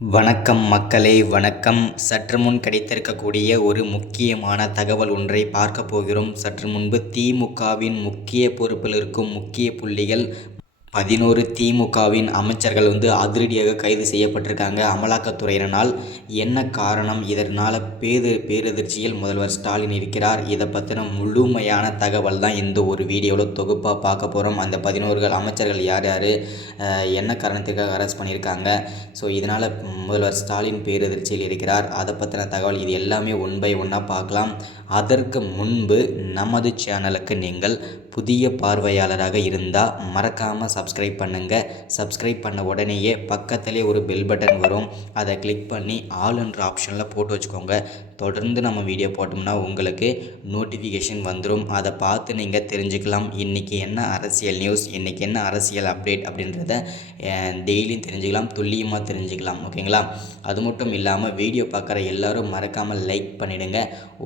வணக்கம் மக்களே, வணக்கம். சற்று முன் கிடைத்திருக்கக்கூடிய ஒரு முக்கியமான தகவல் ஒன்றை பார்க்க போகிறோம். சற்று முன்பு திமுகவின் முக்கிய பொறுப்பில் இருக்கும் முக்கிய புள்ளிகள் 11 திமுகவின் அமைச்சர்கள் அதிரடியாக கைது செய்யப்பட்டிருக்காங்க அமலாக்கத்துறையினரால். என்ன காரணம்? இதனால் பேரதிர்ச்சியில் முதல்வர் ஸ்டாலின் இருக்கிறார். இதை பற்றின முழுமையான தகவல் தான் இந்த ஒரு வீடியோவில் தொகுப்பாக பார்க்க போகிறோம். அந்த 11 அமைச்சர்கள் யார் யார், என்ன காரணத்துக்காக அரெஸ்ட் பண்ணியிருக்காங்க, ஸோ இதனால் முதல்வர் ஸ்டாலின் பேரதிர்ச்சியில் இருக்கிறார், அதை பற்றின தகவல் இது எல்லாமே ஒன் பை ஒன்னாக பார்க்கலாம். அதற்கு முன்பு நமது சேனலுக்கு நீங்கள் புதிய பார்வையாளராக இருந்தால் மறக்காமல் சப்ஸ்கிரைப் பண்ணுங்கள். சப்ஸ்கிரைப் பண்ண உடனேயே பக்கத்திலே ஒரு பெல் பட்டன் வரும், அதை கிளிக் பண்ணி ஆல் என்ற ஆப்ஷனில் போட்டு வச்சுக்கோங்க. தொடர்ந்து நம்ம வீடியோ போட்டோம்னா உங்களுக்கு நோட்டிஃபிகேஷன் வந்துடும். அதை பார்த்து நீங்கள் தெரிஞ்சுக்கலாம் இன்றைக்கி என்ன அரசியல் நியூஸ், இன்றைக்கி என்ன அரசியல் அப்டேட் அப்படின்றத டெய்லியும் தெரிஞ்சுக்கலாம், துல்லியமாக தெரிஞ்சுக்கலாம். ஓகேங்களா? அது மட்டும் இல்லாமல் வீடியோ பார்க்குற எல்லோரும் மறக்காமல் லைக் பண்ணிவிடுங்க,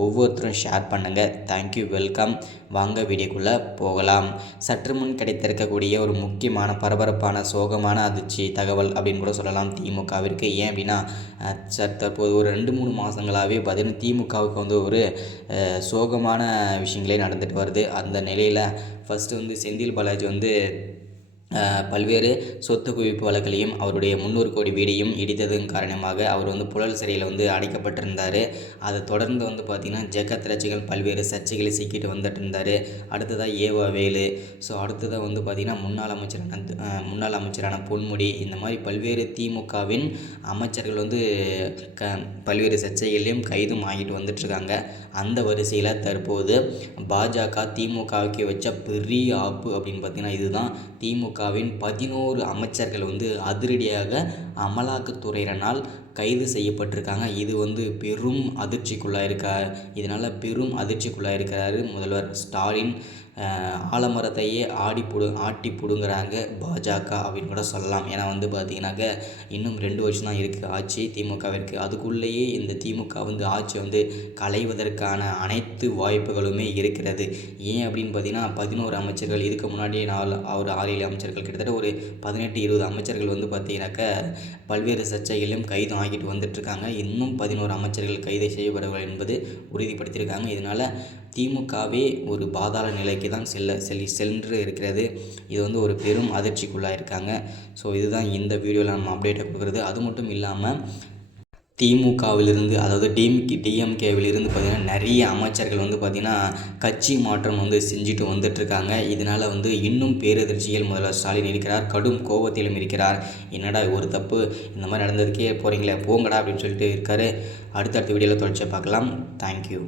ஒவ்வொருத்தரும் ஷேர் பண்ணுங்கள். Thank you, welcome. வாங்க வீடியோக்குள்ளே போகலாம். சற்று முன் கிடைத்திருக்கக்கூடிய ஒரு முக்கியமான பரபரப்பான சோகமான அதிர்ச்சி தகவல் அப்படின்னு கூட சொல்லலாம் திமுகவிற்கு. ஏன் அப்படின்னா தற்போது ஒரு 2-3 மாதங்களாகவே பார்த்திங்கன்னா திமுகவுக்கு ஒரு சோகமான விஷயங்களே நடந்துட்டு வருது. அந்த நிலையில் ஃபஸ்ட்டு செந்தில் பாலாஜி பல்வேறு சொத்து குவிப்பு வழக்கிலையும் அவருடைய 300 கோடி வீடையும் இடித்ததன் காரணமாக அவர் புழல் சிறையில் அடைக்கப்பட்டிருந்தார். அதை தொடர்ந்து பார்த்திங்கன்னா ஜெகத் ரட்சிகள் பல்வேறு சர்ச்சைகளை சிக்கிட்டு வந்துட்டு இருந்தார். அடுத்ததாக ஏவா வேலு, ஸோ அடுத்ததாக பார்த்திங்கன்னா முன்னாள் அமைச்சரான பொன்முடி, இந்த மாதிரி பல்வேறு திமுகவின் அமைச்சர்கள் பல்வேறு சர்ச்சைகளையும் கைதும் ஆகிட்டு வந்துட்டுருக்காங்க. அந்த வரிசையில் தற்போது பாஜக திமுகவுக்கு வச்ச பெரிய ஆப்பு அப்படின்னு பார்த்திங்கன்னா இதுதான். திமுகவின் 11 அமைச்சர்கள் அதிரடியாக அமலாக்கத்துறையினரால் கைது செய்யப்பட்டிருக்காங்க. இது பெரும் இதனால் பெரும் அதிர்ச்சிக்குள்ளாயிருக்கிறாரு முதல்வர் ஸ்டாலின். ஆலமரத்தையே ஆட்டி பிடுங்குறாங்க பாஜக அப்படின்னு கூட சொல்லலாம். ஏன்னா பார்த்திங்கனாக்க இன்னும் 2 வருஷம் தான் இருக்குது ஆட்சி திமுகவிற்கு. அதுக்குள்ளேயே இந்த திமுக ஆட்சி களைவதற்கான அனைத்து வாய்ப்புகளுமே இருக்கிறது. ஏன் அப்படின்னு பார்த்திங்கன்னா 11 அமைச்சர்கள், இதுக்கு முன்னாடி 6-7 அமைச்சர்கள், கிட்டத்தட்ட ஒரு 18-20 அமைச்சர்கள் பார்த்திங்கனாக்க பல்வேறு சர்ச்சைகளிலும் கைது ஆகிட்டு வந்துட்டுருக்காங்க. இன்னும் 11 அமைச்சர்கள் கைது செய்யப்படுவார்கள் என்பது உறுதிப்படுத்தியிருக்காங்க. இதனால் திமுகவே ஒரு பாதாள நிலைக்கு தான் சென்று இருக்கிறது. இது ஒரு பெரும் அதிர்ச்சிக்குள்ளாக இருக்காங்க. ஸோ இதுதான் இந்த வீடியோவில் நம்ம அப்டேட்டை கொடுக்குறது. அது மட்டும் இல்லாமல் திமுகவிலிருந்து, அதாவது டிஎம்கேவிலிருந்து பார்த்திங்கன்னா நிறைய அமைச்சர்கள் பார்த்திங்கன்னா கட்சி மாற்றம் செஞ்சுட்டு வந்துட்டுருக்காங்க. இதனால் இன்னும் பேரதிர்ச்சியில் முதல்வர் ஸ்டாலின் இருக்கிறார், கடும் கோபத்திலும் இருக்கிறார். என்னடா ஒரு தப்பு இந்த மாதிரி நடந்ததுக்கே போகிறீங்களே, போங்கடா அப்படின்னு சொல்லிட்டு இருக்கார். அடுத்தடுத்த வீடியோவில் தொடர்ச்சியாக பார்க்கலாம். தேங்க்யூ.